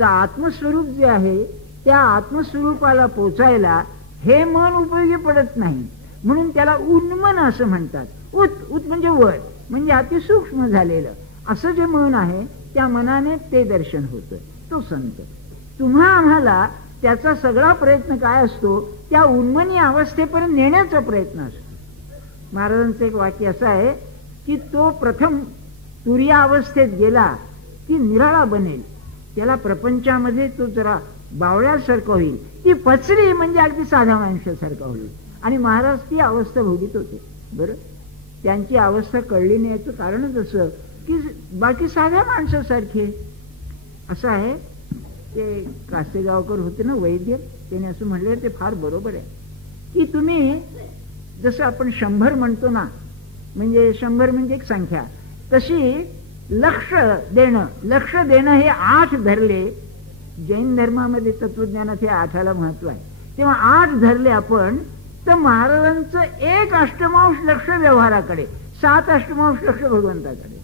तर आत्मस्वरूप जे आहे त्या आत्मस्वरूपाला पोचायला हे मन उपयोगी पडत नाही, म्हणून त्याला उन्मन असं म्हणतात. उत म्हणजे वर, म्हणजे अतिसूक्ष्म झालेलं असं जे मन आहे त्या मनाने ते दर्शन होतं. तो संत. तुम्हा आम्हाला त्याचा सगळा प्रयत्न काय असतो, त्या उन्मनी अवस्थेपर्यंत नेण्याचा प्रयत्न असतो. महाराजांचं एक वाक्य असं आहे की तो प्रथम तुर्या अवस्थेत गेला की निराळा बनेल, त्याला प्रपंचामध्ये तो जरा बावळ्यासारखं होईल, ती पचली म्हणजे अगदी साध्या माणसासारखा होईल. आणि महाराज ती अवस्था भोगीत होते. बरं, त्यांची अवस्था कळली नाही याचं कारणच असं की बाकी साध्या माणसासारखे. असं आहे ते कासेगावकर होते ना वैद्य, त्याने असं म्हणले, ते फार बरोबर आहे की तुम्ही जसं आपण 100 म्हणतो ना, म्हणजे 100 म्हणजे एक संख्या, तशी लक्ष देणं हे 8 धरले. जैन धर्मामध्ये तत्वज्ञानात हे 8ला महत्व आहे. तेव्हा 8 धरले आपण, तर महाराजांचं 1 अष्टमांश लक्ष व्यवहाराकडे, 7 अष्टमांश लक्ष भगवंताकडे.